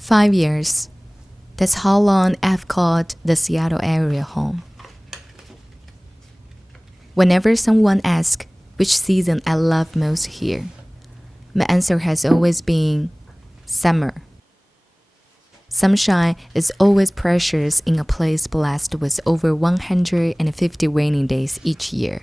5 years. That's how long I've called the Seattle area home. Whenever someone asks which season I love most here, my answer has always been summer. Sunshine is always precious in a place blessed with over 150 rainy days each year.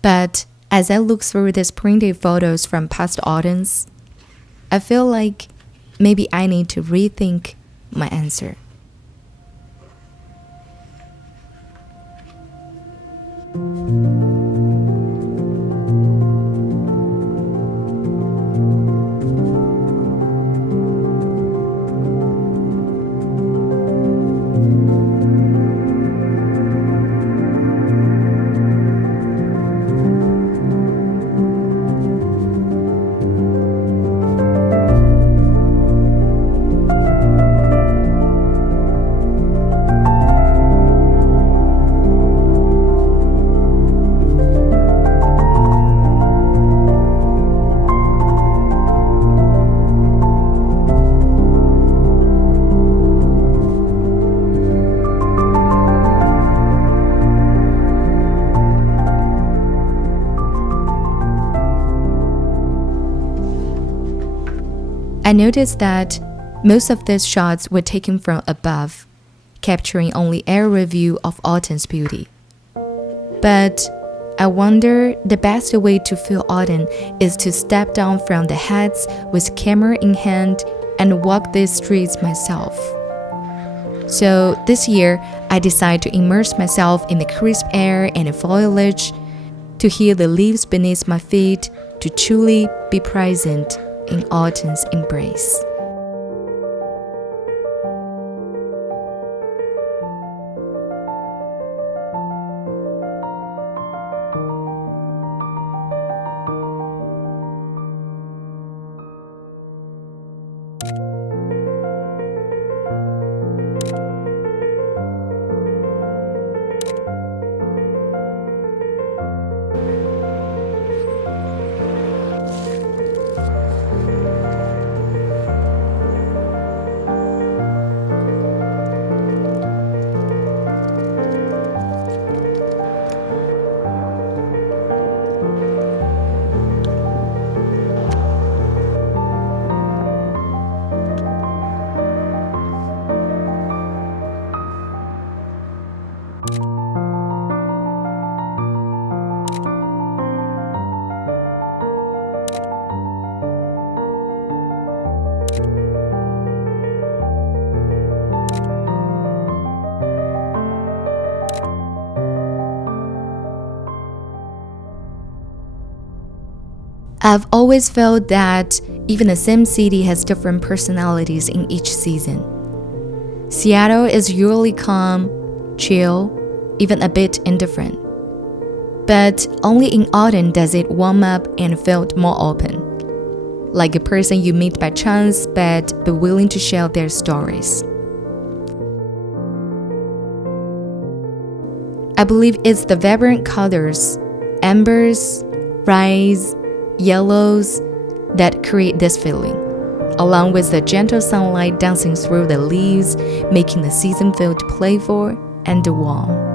But as I look through these printed photos from past autumns, I feel like maybe I need to rethink my answer. I noticed that most of these shots were taken from above, capturing only aerial view of autumn's beauty. But I wonder the best way to feel autumn is to step down from the heights with camera in hand and walk these streets myself. So this year, I decided to immerse myself in the crisp air and the foliage, to hear the leaves beneath my feet, to truly be present in autumn's embrace. I've always felt that even the same city has different personalities in each season. Seattle is usually calm, chill, even a bit indifferent. But only in autumn does it warm up and feel more open, like a person you meet by chance but be willing to share their stories. I believe it's the vibrant colors, ambers, ryes, yellows, that create this feeling, along with the gentle sunlight dancing through the leaves, making the season feel playful and warm.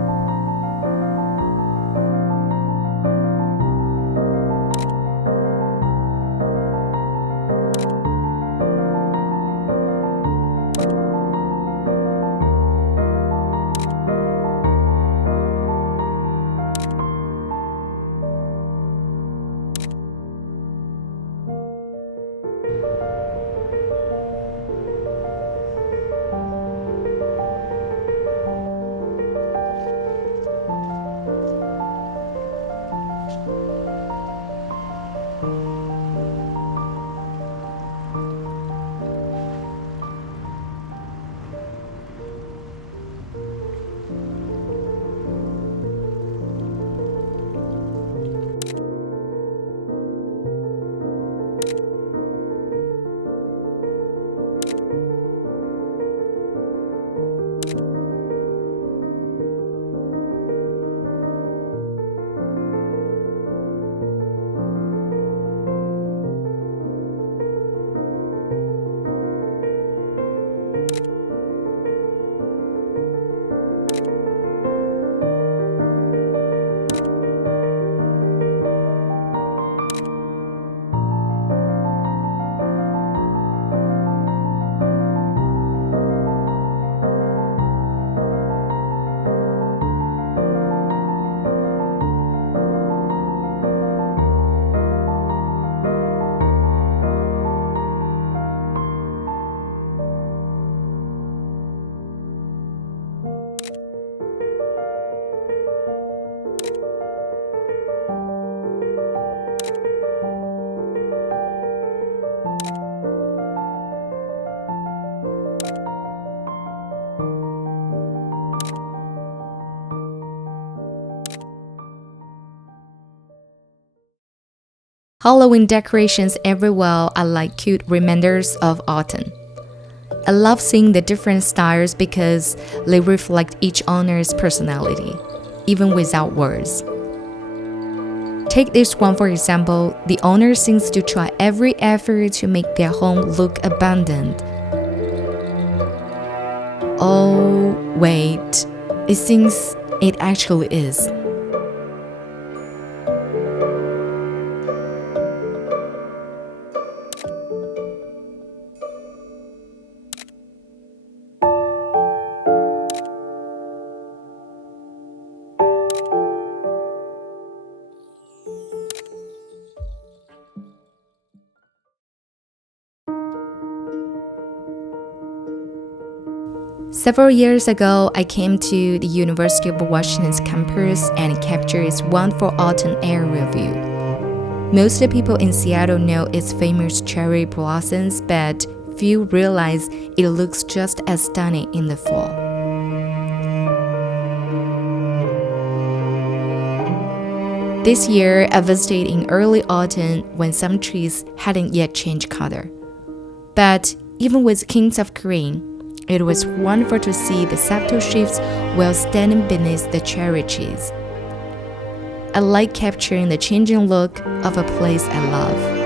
Halloween decorations everywhere are like cute reminders of autumn. I love seeing the different styles because they reflect each owner's personality, even without words. Take this one for example, the owner seems to try every effort to make their home look abundant. Oh, wait, it seems it actually is. Several years ago, I came to the University of Washington's campus and captured its wonderful autumn aerial view. Most of the people in Seattle know its famous cherry blossoms, but few realize it looks just as stunning in the fall. This year, I visited in early autumn when some trees hadn't yet changed color. But even with hints of green, it was wonderful to see the subtle shifts while standing beneath the cherry trees. I like capturing the changing look of a place I love.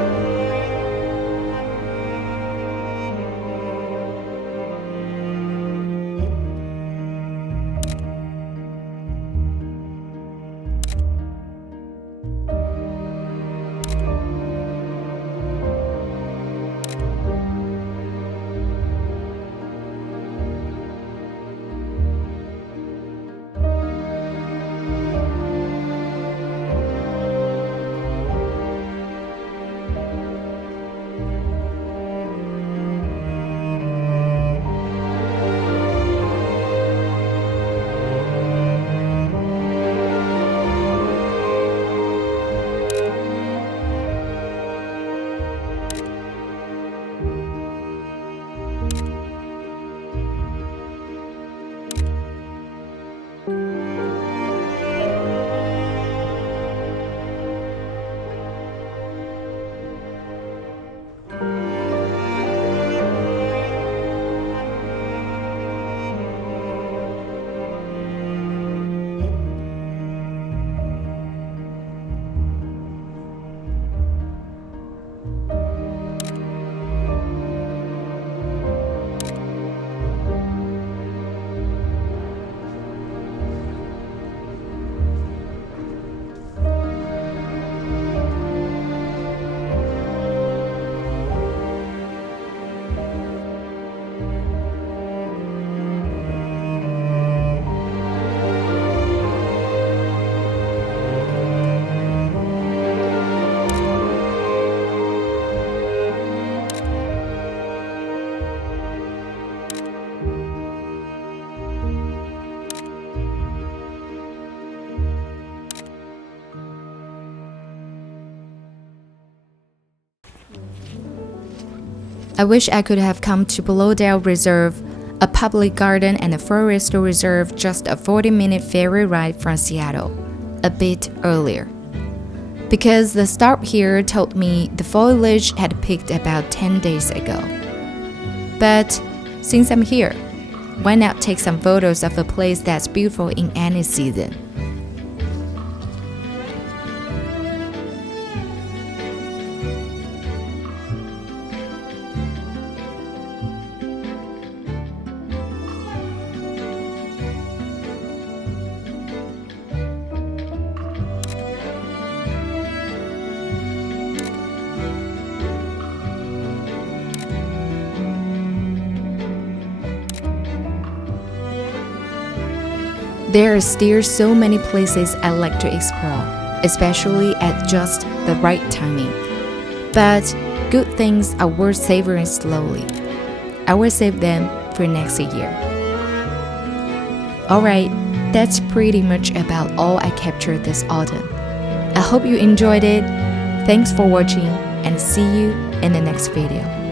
I wish I could have come to Blowdale Reserve, a public garden and a forest reserve just a 40-minute ferry ride from Seattle, a bit earlier. Because the stop here told me the foliage had peaked about 10 days ago. But since I'm here, why not take some photos of a place that's beautiful in any season? There are still so many places I'd like to explore, especially at just the right timing. But good things are worth savoring slowly. I will save them for next year. Alright, that's pretty much about all I captured this autumn. I hope you enjoyed it. Thanks for watching and see you in the next video.